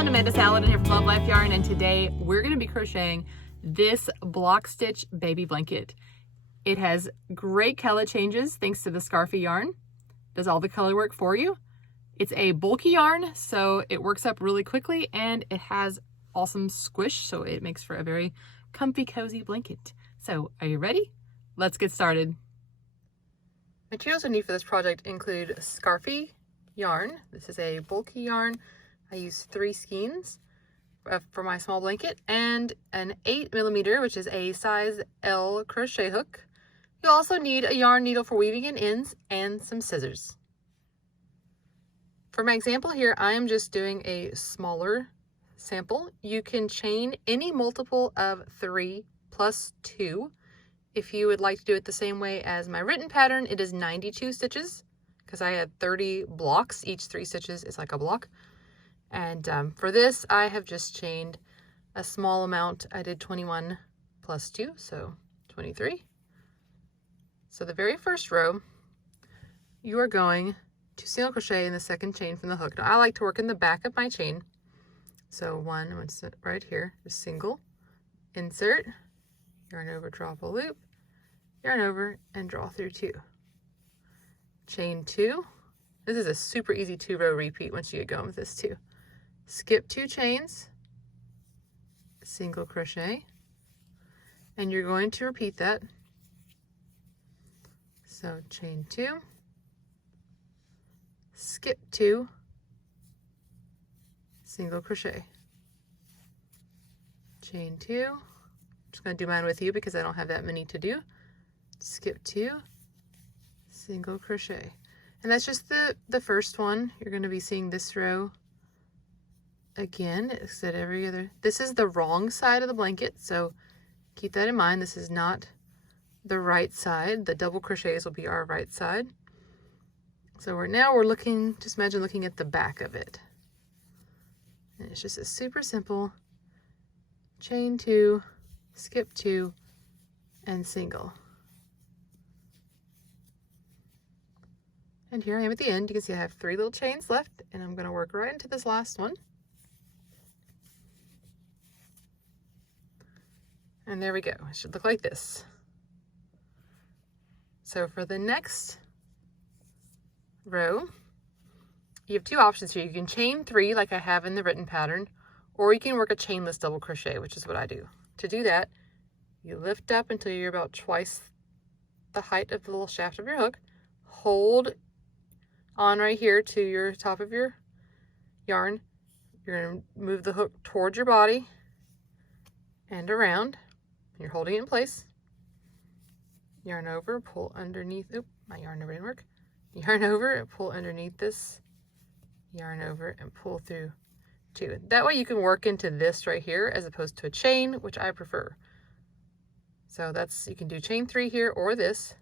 everyone, Amanda Saladin here from Love Life Yarn, and today we're going to be crocheting this block stitch baby blanket. It has great color changes thanks to the scarfy yarn. Does all the color work for you. It's a bulky yarn, so it works up really quickly, and it has awesome squish, so it makes for a very comfy, cozy blanket. So are you ready? Let's get started. Materials I need for this project include scarfy yarn. This is a bulky yarn. I use 3 skeins for my small blanket and an 8mm, which is a size L crochet hook. You'll also need a yarn needle for weaving in ends and some scissors. For my example here, I am just doing a smaller sample. You can chain any multiple of 3 plus 2. If you would like to do it the same way as my written pattern, it is 92 stitches because I had 30 blocks. Each 3 stitches is like a block. And for this, I have just chained a small amount. I did 21 plus 2, so 23. So the very first row, you are going to single crochet in the second chain from the hook. Now I like to work in the back of my chain. So one, I'm going to sit right here, just single, insert, yarn over, drop a loop, yarn over, and draw through 2. Chain 2. This is a super easy 2-row repeat once you get going with this too. Skip 2 chains, single crochet, and you're going to repeat that. So chain 2, skip 2, single crochet, chain 2. I'm just going to do mine with you because I don't have that many to do. Skip 2, single crochet. And that's just the first one. You're going to be seeing this row again. It's at every other. This is the wrong side of the blanket, so keep that in mind. This is not the right side. The double crochets will be our right side. So we're looking, just imagine looking at the back of it. And it's just a super simple chain 2, skip 2, and single. And here I am at the end. You can see I have 3 little chains left, and I'm going to work right into this last one. And there we go. It should look like this. So for the next row, you have 2 options here. You can chain 3 like I have in the written pattern, or you can work a chainless double crochet, which is what I do. To do that, you lift up until you're about twice the height of the little shaft of your hook. Hold on right here to your top of your yarn. You're going to move the hook towards your body and around. You're holding it in place. Yarn over, pull underneath. Oop, my yarn over didn't work. Yarn over and pull underneath this. Yarn over and pull through 2. That way you can work into this right here as opposed to a chain, which I prefer. So you can do chain 3 here or this.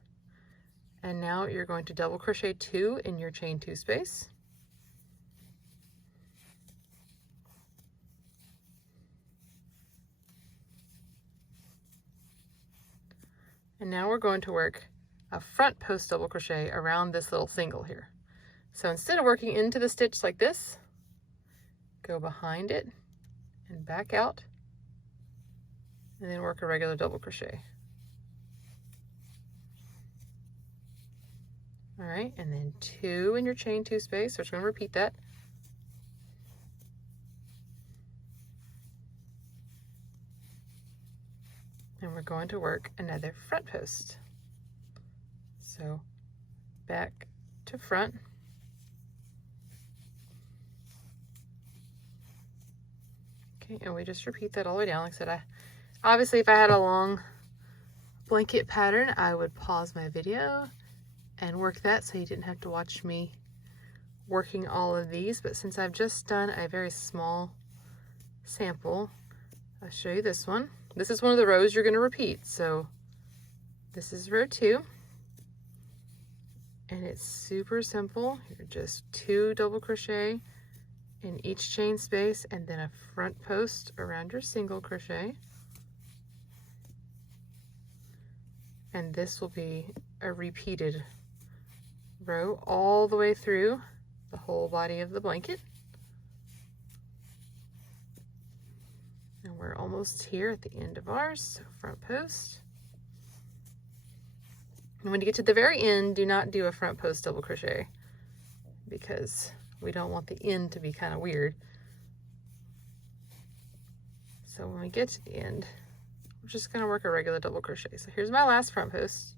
And now you're going to double crochet 2 in your chain 2 space. And now we're going to work a front post double crochet around this little single here. So instead of working into the stitch like this, go behind it and back out, and then work a regular double crochet. All right, and then 2 in your chain 2 space. So we're just going to repeat that. And we're going to work another front post. So back to front. Okay, and we just repeat that all the way down. Like I said, obviously if I had a long blanket pattern, I would pause my video and work that so you didn't have to watch me working all of these. But since I've just done a very small sample, I'll show you this one. This is one of the rows you're going to repeat. So this is row 2. And it's super simple. You're just 2 double crochet in each chain space and then a front post around your single crochet. And this will be a repeated row all the way through the whole body of the blanket. we're almost here at the end of ours, so front post. And when you get to the very end, do not do a front post double crochet because we don't want the end to be kind of weird. So when we get to the end, we're just going to work a regular double crochet. So here's my last front post.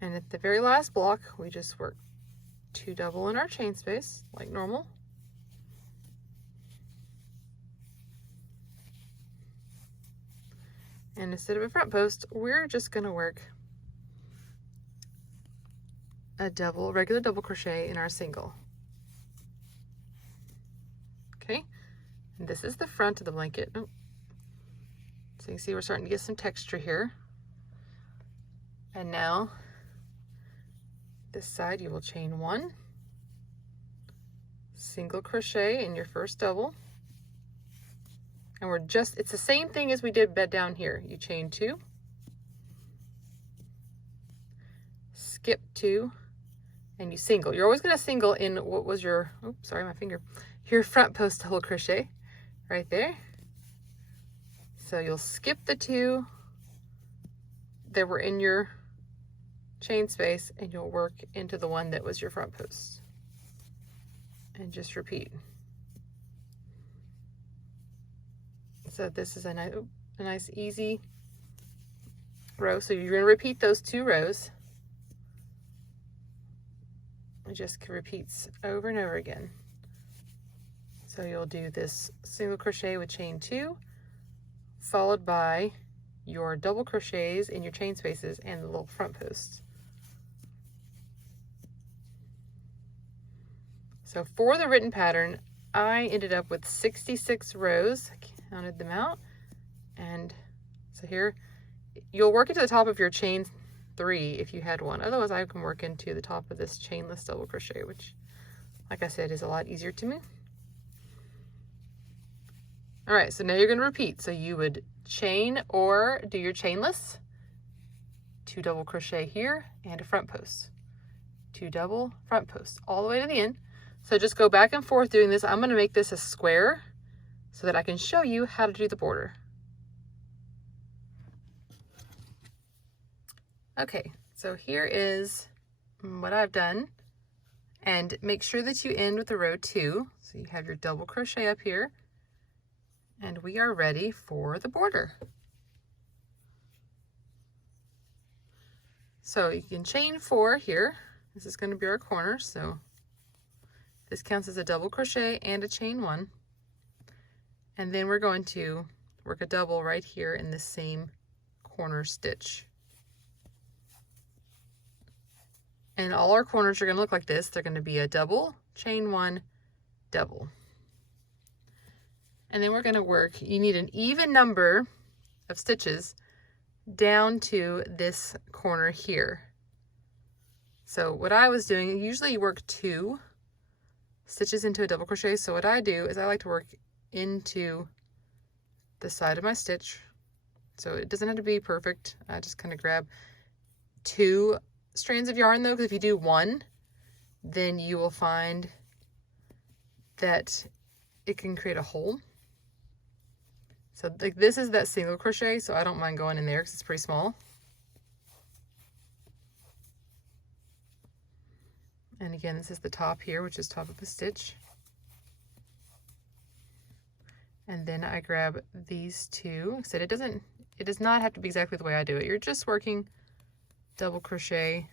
And at the very last block, we just work 2 double in our chain space like normal. And instead of a front post, we're just going to work a regular double crochet in our single. Okay, and this is the front of the blanket. Oh. So you can see we're starting to get some texture here. And now, this side you will chain 1, single crochet in your first double. And it's the same thing as we did bed down here. You chain 2, skip 2, and you single. You're always going to single in what was your, oops, sorry, my finger, your front post double crochet right there. So you'll skip the 2 that were in your chain space and you'll work into the one that was your front post. And just repeat. So this is a nice easy row. So you're going to repeat those 2 rows. It just repeats over and over again. So you'll do this single crochet with chain 2, followed by your double crochets in your chain spaces and the little front posts. So for the written pattern, I ended up with 66 rows. I counted them out. And so here, you'll work into the top of your chain 3 if you had one. Otherwise, I can work into the top of this chainless double crochet, which, like I said, is a lot easier to me. All right, so now you're going to repeat. So you would chain or do your chainless, 2 double crochet here and a front post, 2 double front post all the way to the end. So just go back and forth doing this. I'm going to make this a square so that I can show you how to do the border. Okay, so here is what I've done. And make sure that you end with the row 2. So you have your double crochet up here. And we are ready for the border. So you can chain 4 here. This is going to be our corner. So this counts as a double crochet and a chain 1. And then we're going to work a double right here in the same corner stitch. And all our corners are going to look like this. They're going to be a double, chain 1, double. And then we're going to work, you need an even number of stitches down to this corner here. So what I was doing, usually you work 2 stitches into a double crochet. So what I do is I like to work into the side of my stitch. So it doesn't have to be perfect. I just kind of grab 2 strands of yarn though, because if you do 1, then you will find that it can create a hole. So like this is that single crochet, so I don't mind going in there because it's pretty small. And again, this is the top here, which is top of the stitch. And then I grab these 2. Like I said, it does not have to be exactly the way I do it. You're just working double crochet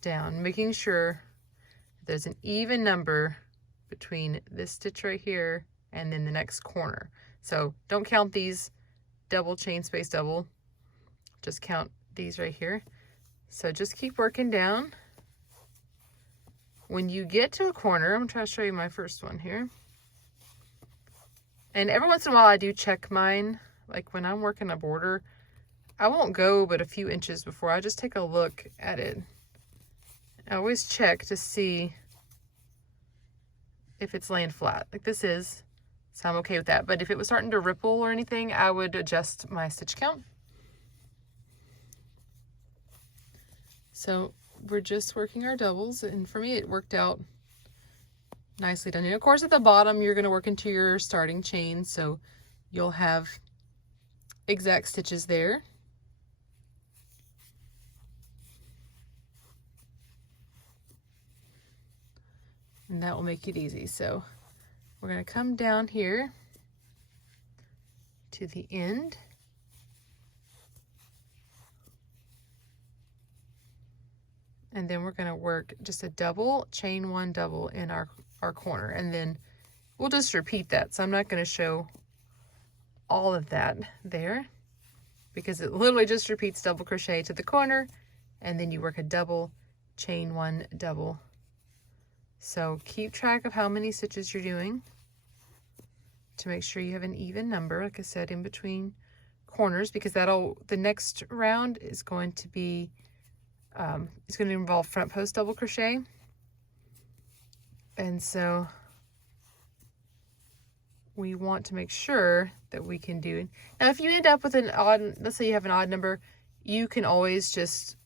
down, making sure there's an even number between this stitch right here and then the next corner. So don't count these double chain space double, just count these right here. So just keep working down. When you get to a corner, I'm gonna try to show you my first one here. And every once in a while I do check mine. Like when I'm working a border, I won't go but a few inches before I just take a look at it. I always check to see if it's laying flat, like this is, so I'm okay with that. But if it was starting to ripple or anything, I would adjust my stitch count. So we're just working our doubles, and for me it worked out Nicely done. And of course at the bottom you're going to work into your starting chain, so you'll have exact stitches there. And that will make it easy. So we're going to come down here to the end. And then we're going to work just a double, chain one, double in our corner. And then we'll just repeat that. So I'm not going to show all of that there because it literally just repeats double crochet to the corner, and then you work a double, chain one, double. So keep track of how many stitches you're doing to make sure you have an even number, like I said, in between corners, because the next round is going to be, it's going to involve front post double crochet. And so we want to make sure that we can do it. Now, if you end up with an odd, let's say you have an odd number, you can always just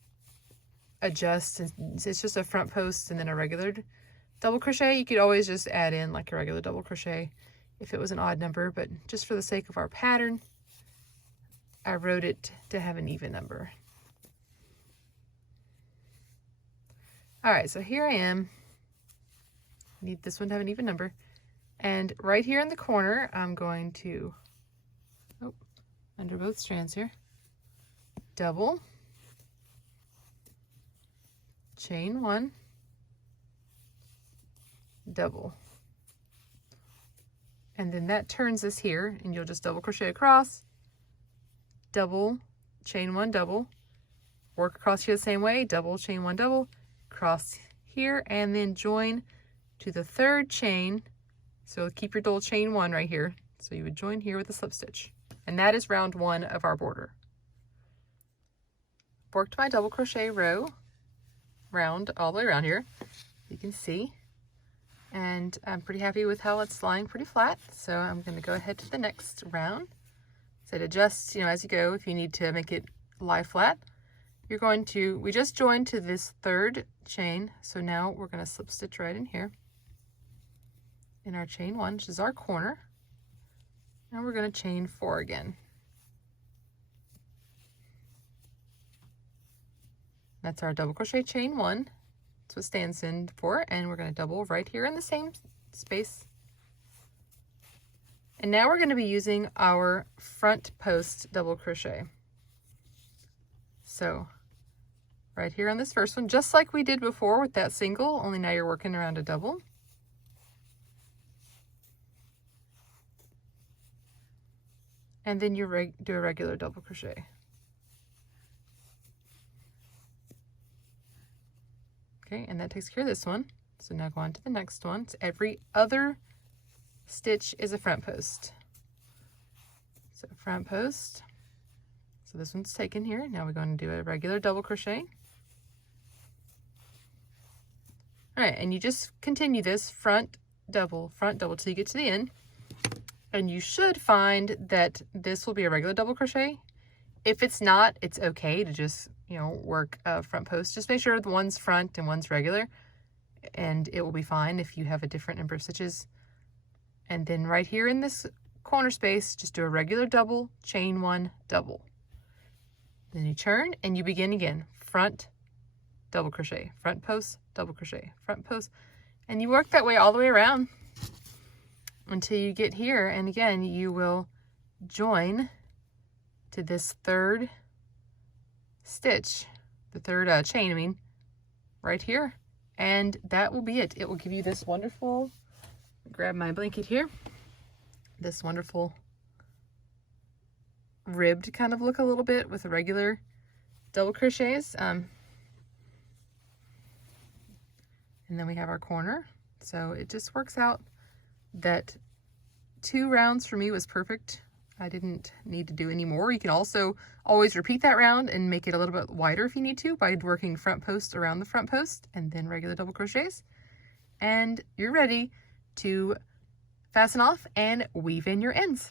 adjust, and it's just a front post and then a regular double crochet. You could always just add in like a regular double crochet if it was an odd number, but just for the sake of our pattern, I wrote it to have an even number. All right, so here I am. I need this one to have an even number. And right here in the corner, I'm going to, under both strands here, double, chain one, double. And then that turns this here, and you'll just double crochet across, double, chain one, double, work across here the same way, double, chain one, double, cross here, and then join to the third chain. So keep your double chain one right here. So you would join here with a slip stitch. And that is round one of our border. Worked my double crochet row round all the way around here, you can see. And I'm pretty happy with how it's lying pretty flat. So I'm going to go ahead to the next round. So adjust, as you go, if you need to make it lie flat. You're going to, we just joined to this third chain. So now we're going to slip stitch right in here in our chain one, which is our corner. Now we're going to chain four again. That's our double crochet chain one. That's what stands in for, and we're going to double right here in the same space. And now we're going to be using our front post double crochet. So right here on this first one, just like we did before with that single, only now you're working around a double. And then you do a regular double crochet. Okay, and that takes care of this one. So now go on to the next one. So every other stitch is a front post. So front post. So this one's taken here. Now we're going to do a regular double crochet. All right, and you just continue this front double till you get to the end. And you should find that this will be a regular double crochet. If it's not, it's okay to just, work a front post. Just make sure the one's front and one's regular, and it will be fine if you have a different number of stitches. And then right here in this corner space, just do a regular double, chain one, double. Then you turn and you begin again. Front, double crochet, front post, double crochet, front post. And you work that way all the way around until you get here, and again you will join to this third stitch, the third chain, right here, and that will be it. It will give you this wonderful, grab my blanket here, this wonderful ribbed kind of look a little bit with a regular double crochets. And then we have our corner. So it just works out that 2 rounds for me was perfect. I didn't need to do any more. You can also always repeat that round and make it a little bit wider if you need to by working front post around the front post and then regular double crochets. And you're ready to fasten off and weave in your ends.